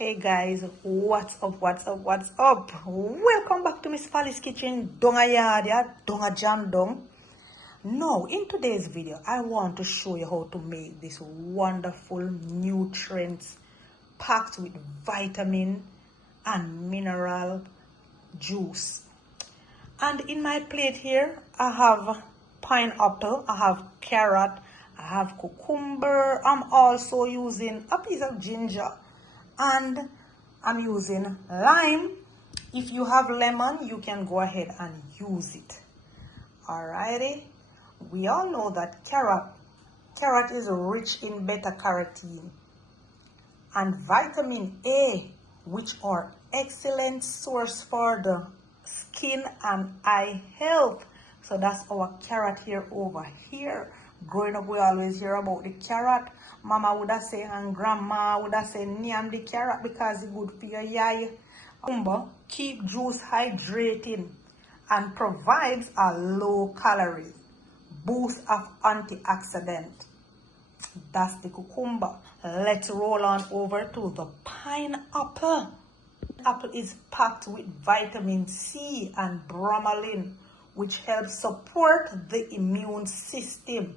Hey guys, what's up? Welcome back to Miss Folly's Kitchen. Donga yard, donga jam dong. Now, in today's video, I want to show you how to make this wonderful nutrients packed with vitamin and mineral juice. And in my plate here, I have pineapple, I have carrot, I have cucumber. I'm also using a piece of ginger. And I'm using lime. If you have lemon, you can go ahead and use it. Alrighty. We all know that carrot is rich in beta carotene and vitamin A, which are excellent source for the skin and eye health. So that's our carrot here over here. Growing up, we always hear about the carrot. Mama would have say and grandma would have say nyam the carrot because it's good for your eye. Keep juice hydrating and provides a low calorie boost of antioxidant. That's the cucumber. Let's roll on over to the pineapple. Apple is packed with vitamin C and bromelain, which helps support the immune system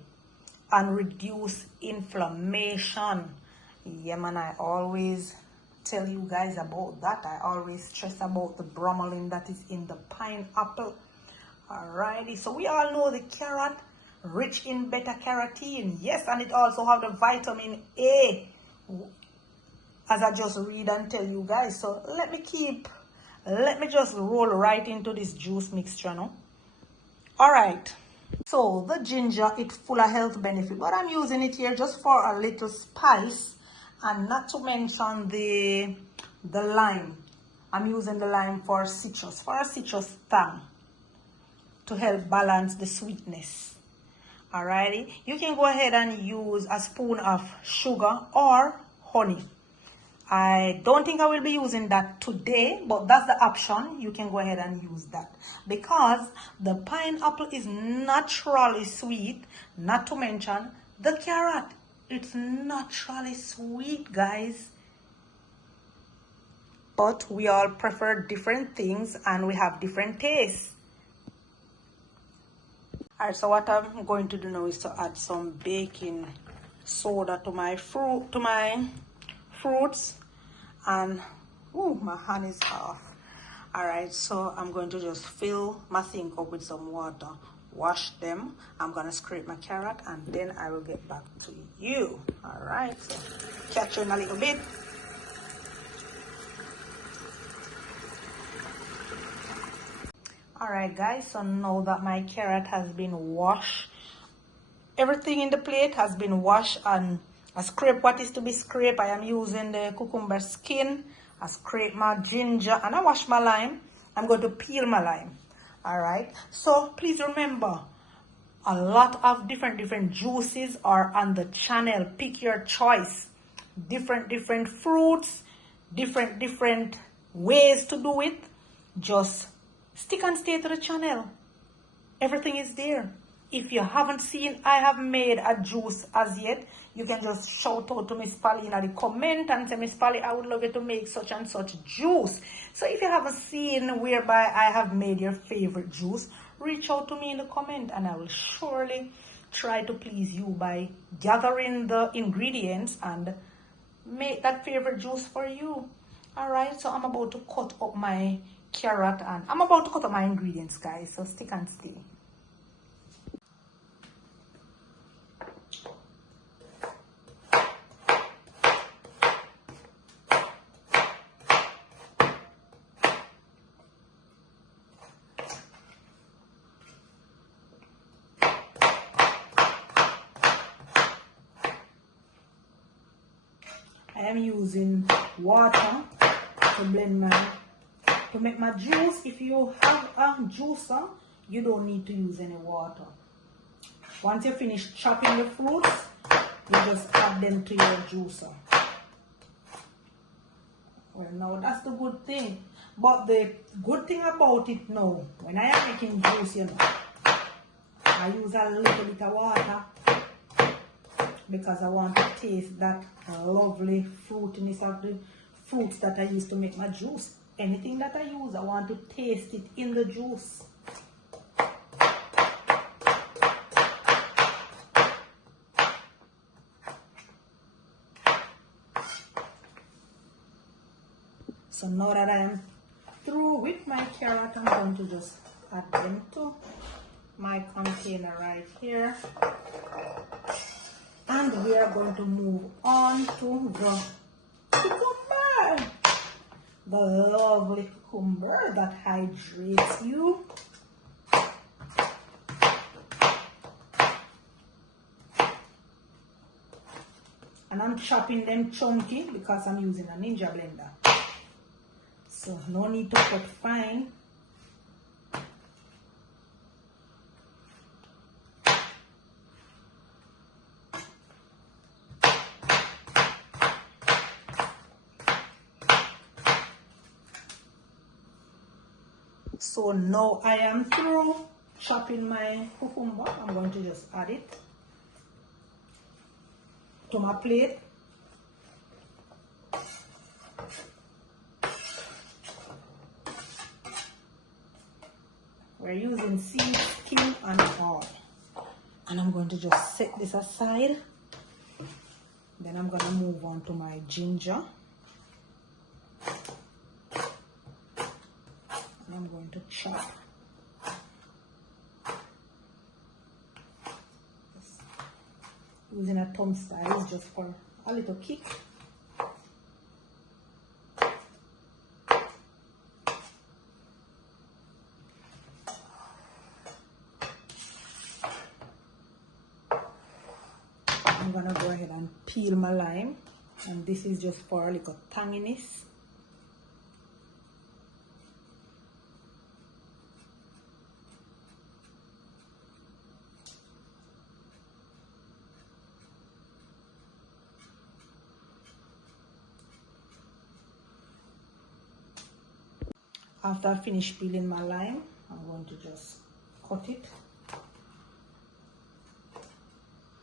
and reduce inflammation. Yeah, man, I always tell you guys about that. I always stress about the bromelain that is in the pineapple. Alrighty, so we all know the carrot, rich in beta carotene. Yes, and it also have the vitamin A, as I just read and tell you guys. So let me just roll right into this juice mixture now. Alright. So the ginger, it's full of health benefit, but I'm using it here just for a little spice, and not to mention the lime. I'm using the lime for a citrus tang to help balance the sweetness. Alrighty, you can go ahead and use a spoon of sugar or honey. I don't think I will be using that today, but that's the option. You can go ahead and use that because the pineapple is naturally sweet, not to mention the carrot. It's naturally sweet, guys. But we all prefer different things and we have different tastes. Alright, so what I'm going to do now is to add some baking soda to my fruits. And my hand is off. Alright, so I'm going to just fill my sink up with some water, wash them. I'm gonna scrape my carrot and then I will get back to you. Alright, so catch you in a little bit. Alright guys, so now that my carrot has been washed, everything in the plate has been washed, and I scrape what is to be scraped. I am using the cucumber skin. I scrape my ginger and I wash my lime. I'm going to peel my lime. Alright. So please remember, a lot of different juices are on the channel. Pick your choice. Different fruits, different ways to do it. Just stick and stay to the channel. Everything is there. If you haven't seen, I have made a juice as yet. You can just shout out to Miss Folly in the comment and say, Miss Folly, I would love you to make such and such juice. So if you haven't seen whereby I have made your favorite juice, reach out to me in the comment and I will surely try to please you by gathering the ingredients and make that favorite juice for you. Alright, so I'm about to cut up my carrot and I'm about to cut up my ingredients, guys. So stick and stay. I am using water to make my juice. If you have a juicer, you don't need to use any water. Once you finish chopping the fruits, you just add them to your juicer. Well, now that's the good thing. But the good thing about it now, when I am making juice, you know, I use a little bit of water because I want to taste that lovely fruitiness of the fruits that I use to make my juice. Anything that I use, I want to taste it in the juice. So now that I am through with my carrot, I'm going to just add them to my container right here. And we are going to move on to the cucumber. The lovely cucumber that hydrates you. And I'm chopping them chunky because I'm using a Ninja blender. So no need to cut fine. So now I am through chopping my cucumber. I'm going to just add it to my plate. We're using seed, skin, and all. And I'm going to just set this aside. Then I'm going to move on to my ginger. And I'm going to chop. Using a thumb slice just for a little kick. I'm gonna go ahead and peel my lime, and this is just for a little tanginess. After I finish peeling my lime, I'm going to just cut it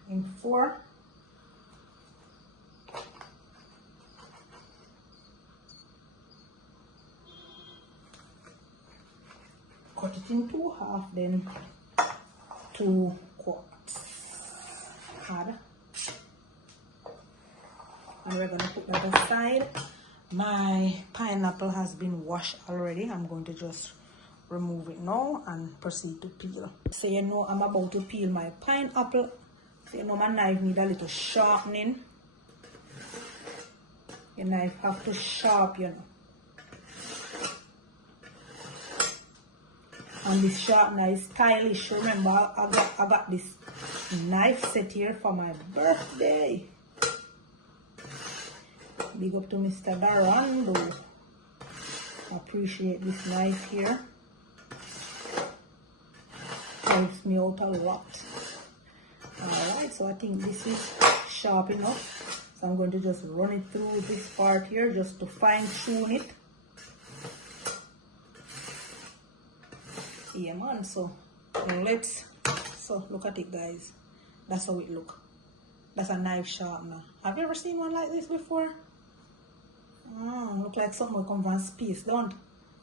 in 4. Cut it in 2 halves, then 2 quarts. Add. And we're going to put that aside. My pineapple has been washed already. I'm going to just remove it now and proceed to peel. So you know I'm about to peel my pineapple. So you know my knife need a little sharpening. Your knife have to sharpen, you know. And this sharpener is stylish. Remember, I got this knife set here for my birthday. Big up to Mr. Darando. Appreciate this knife here. Helps me out a lot. Alright, so I think this is sharp enough. So I'm going to just run it through this part here just to fine tune it. Yeah man, so look at it guys. That's how it look. That's a knife sharpener. Have you ever seen one like this before? Look like something will come from space, don't?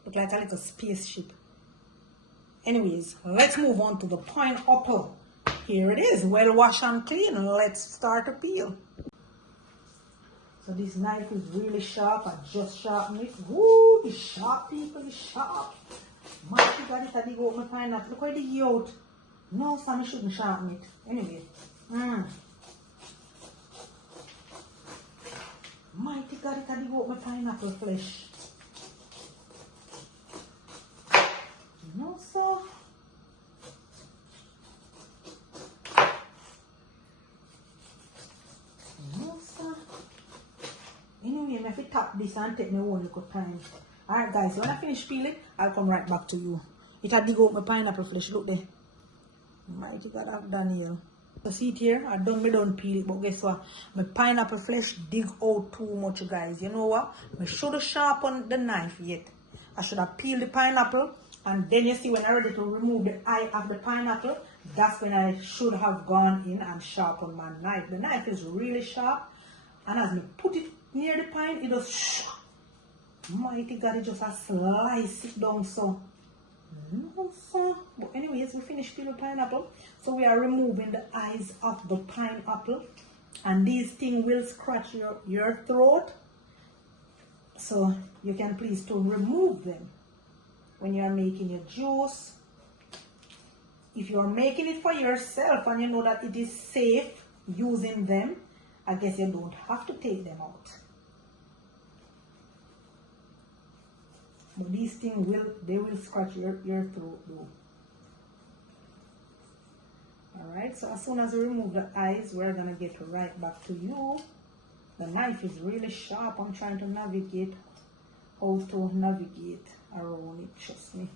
Look like a little spaceship. Anyways, let's move on to the pineapple. Here it is, well washed and clean. Let's start to peel. So this knife is really sharp. I just sharpened it. Woo, it's sharp, people, it's sharp. My God, it had to go with my pineapple. Look how it dig out. No, Sammy shouldn't sharpen it. Anyway. Mighty God, it had to go with my pineapple flesh. No, sir. No, sir. Anyway, I have to tap this and take my own little time. Alright, guys, so when I finish peeling, I'll come right back to you. It had to go with my pineapple flesh. Look there. Mighty God, I've done here. So see it here, I don't peel it, but guess what? My pineapple flesh dig out too much, guys. You know what? I should have sharpened the knife yet. I should have peeled the pineapple, and then you see when I'm ready to remove the eye of the pineapple, that's when I should have gone in and sharpened my knife. The knife is really sharp, and as I put it near the pine, it just Mighty God, it just a slice it down so. No, sir. But anyways, we finished peeling pineapple. So we are removing the eyes of the pineapple. And these things will scratch your throat. So you can please to remove them when you are making your juice. If you are making it for yourself and you know that it is safe using them, I guess you don't have to take them out. But these things will scratch your throat though. Alright, so as soon as we remove the eyes, we're gonna get right back to you. The knife is really sharp. I'm trying to navigate how to navigate around it, trust me.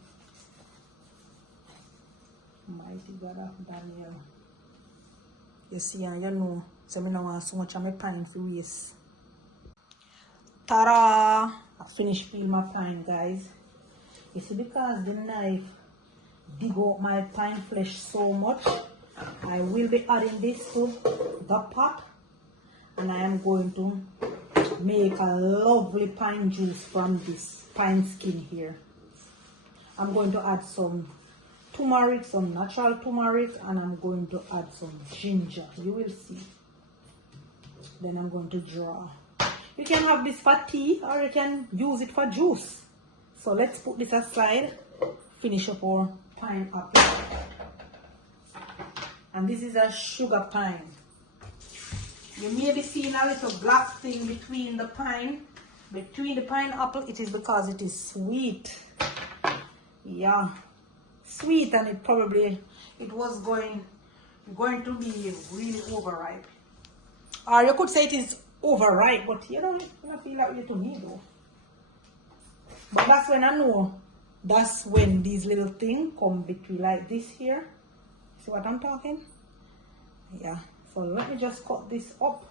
Mighty God of Daniel. You see, and you know, so I don't want so much of my pine for waste. Ta-da! I finished peeling my pine, guys. You see, because the knife dig out my pine flesh so much, I will be adding this to the pot. And I am going to make a lovely pine juice from this pine skin here. I'm going to add some turmeric, some natural turmeric, and I'm going to add some ginger. You will see. Then I'm going to draw. You can have this for tea or you can use it for juice. So let's put this aside. Finish up our pineapple. And this is a sugar pine. You may be seeing a little black thing between the pineapple. It is because it is sweet. Yeah, sweet, and it was going to be really overripe. Or you could say it is overripe, but you don't feel that way to me though. But that's when I know. That's when these little things come between like this here. See what I'm talking? Yeah. So let me just cut this up.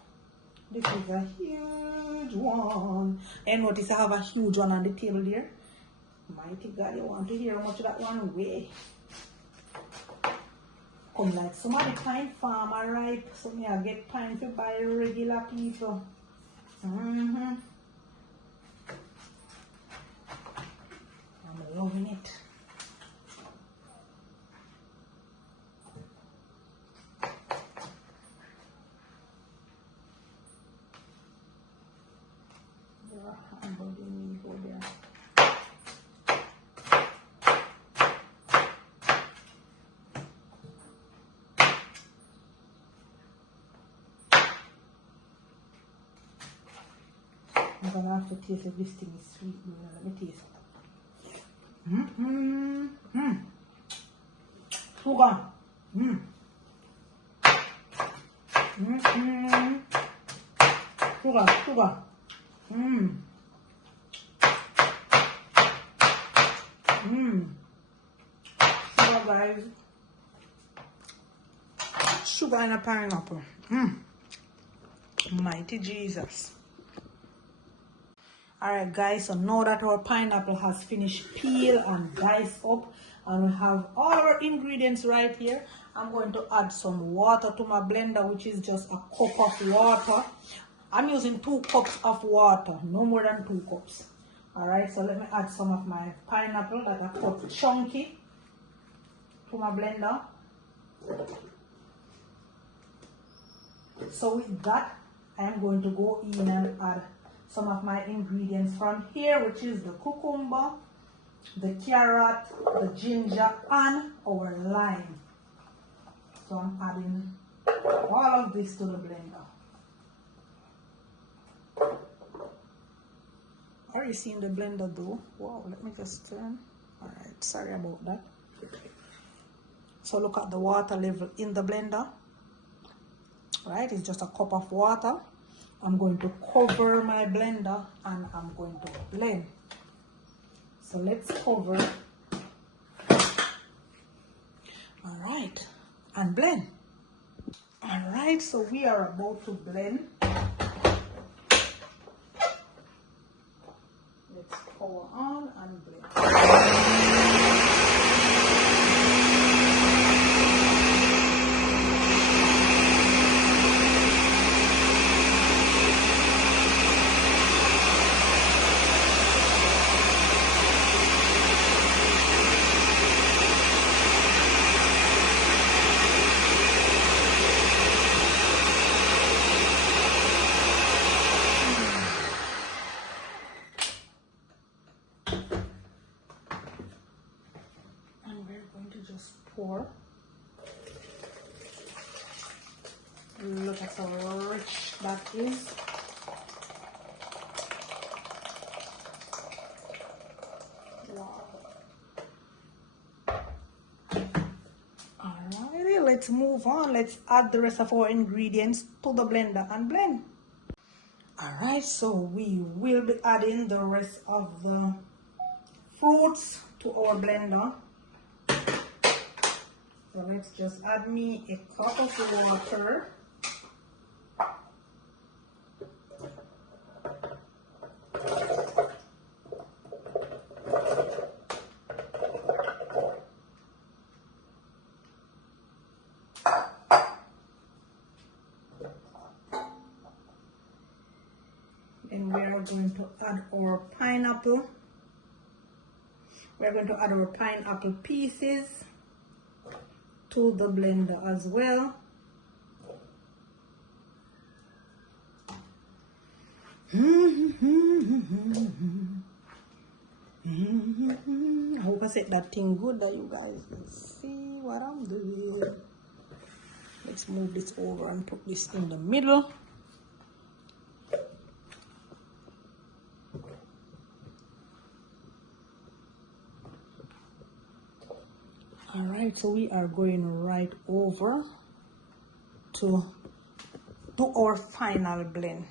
This is a huge one. And notice I have a huge one on the table there. Mighty God, you want to hear how much that one weigh? Come like some of the pine farmer ripe. So me I get pine to buy regular people. I'm loving it. I'm gonna have to taste if this thing is sweet. Let me taste it. Sugar. Sugar. Sugar, guys. Sugar and a pineapple. Mighty Jesus. Alright guys, so now that our pineapple has finished peel and diced up, and we have all our ingredients right here, I'm going to add some water to my blender, which is just a cup of water. I'm using 2 cups of water, no more than 2 cups. Alright, so let me add some of my pineapple that I cut chunky to my blender. So with that, I am going to go in and add some of my ingredients from here, which is the cucumber, the carrot, the ginger, and our lime. So I'm adding all of this to the blender. Are you seeing the blender though? Wow, let me just turn. Alright, sorry about that. So look at the water level in the blender. Right, it's just a cup of water. I'm going to cover my blender and I'm going to blend. So let's cover. Alright, and blend. Alright, so we are about to blend. Let's pour on and blend. before. Look at how rich that is. Wow. Alrighty, let's move on. Let's add the rest of our ingredients to the blender and blend. Alright, so we will be adding the rest of the fruits to our blender. So let's just add me a cup of water. And we are going to add our pineapple. We are going to add our pineapple pieces to the blender as well. I hope I said that thing good that you guys can see what I'm doing. Let's move this over and put this in the middle. Alright, so we are going right over to do our final blend.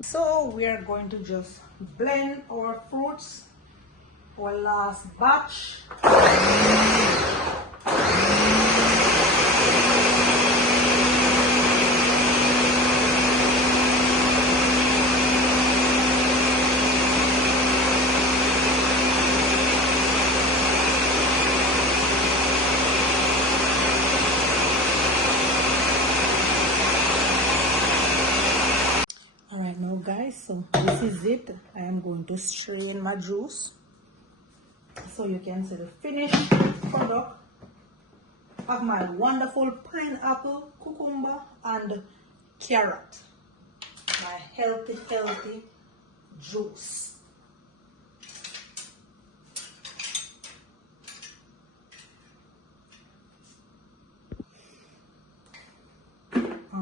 So we are going to just blend our fruits, our last batch. Alright, now guys, so this is it. I am going to strain my juice so you can see the finished product of my wonderful pineapple, cucumber and carrot. My healthy juice.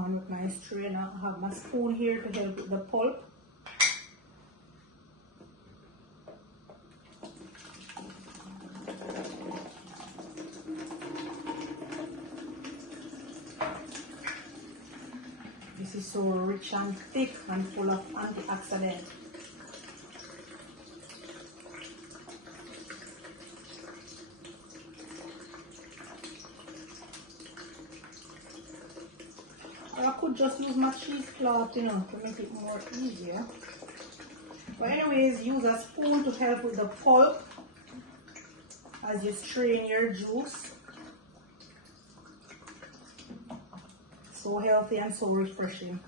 With my strainer, I have my spoon here to help with the pulp. This is so rich and thick and full of antioxidants. I could just use my cheesecloth, you know, to make it more easier. But anyways, use a spoon to help with the pulp as you strain your juice. So healthy and so refreshing.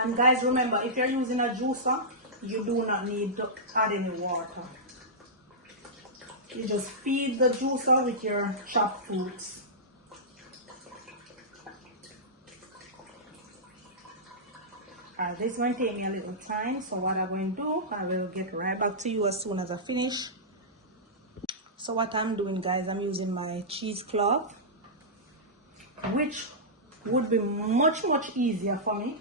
And guys, remember, if you're using a juicer, you do not need to add any water. You just feed the juicer with your chopped fruits. This is going to take me a little time, so what I'm going to do, I will get right back to you as soon as I finish. So what I'm doing, guys, I'm using my cheesecloth, which would be much easier for me,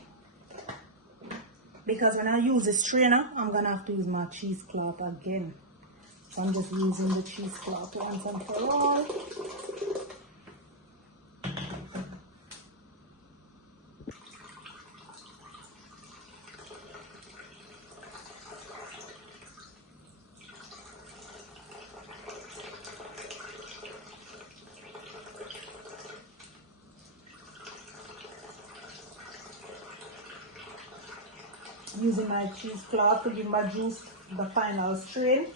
because when I use the strainer, I'm gonna have to use my cheesecloth again. So I'm just using the cheesecloth once and for all. Using my cheesecloth to give my juice the final strain.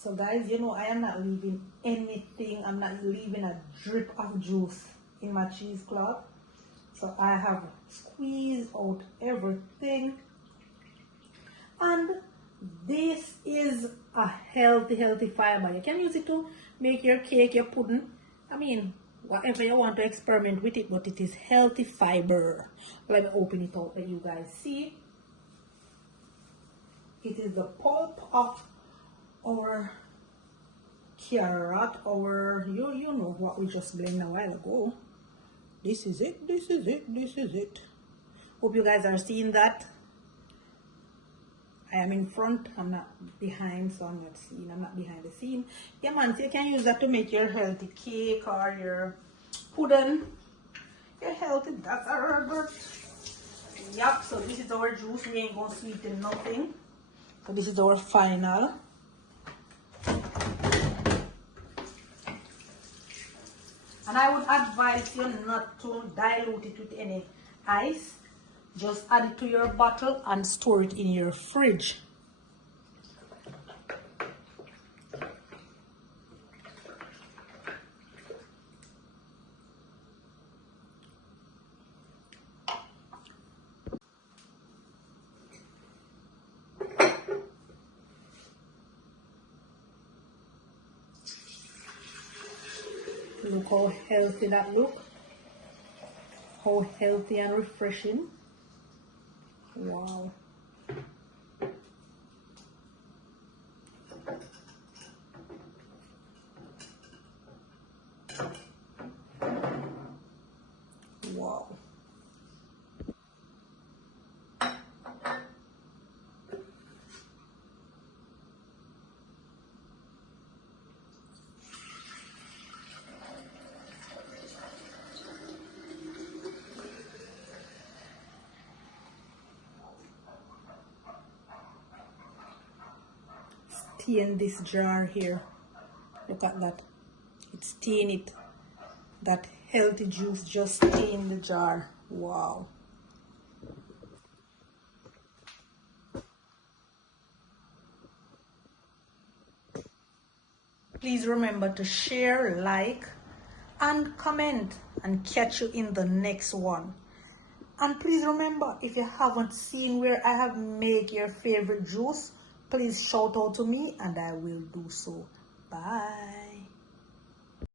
So guys, you know, I am not leaving anything. I'm not leaving a drip of juice in my cheesecloth. So I have squeezed out everything. And this is a healthy fiber. You can use it to make your cake, your pudding. I mean, whatever you want to experiment with it, but it is healthy fiber. Let me open it out let you guys see. It is the pulp of our carrot, or you know what we just blended a while ago. This is it. Hope you guys are seeing that. I am in front, I'm not behind, so I'm not seeing, I'm not behind the scene. Yeah man, so you can use that to make your healthy cake or your pudding. Your healthy, that's our good. Yep, so this is our juice. We ain't gonna sweeten nothing. So this is our final. And I would advise you not to dilute it with any ice. Just add it to your bottle and store it in your fridge. Look how healthy that looks. How healthy and refreshing. Wow. Wow. In this jar here, look at that, it's in it. That healthy juice just in the jar. Wow. Please remember to share, like and comment, and catch you in the next one. And please remember, if you haven't seen where I have made your favorite juice, please shout out to me and I will do so. Bye.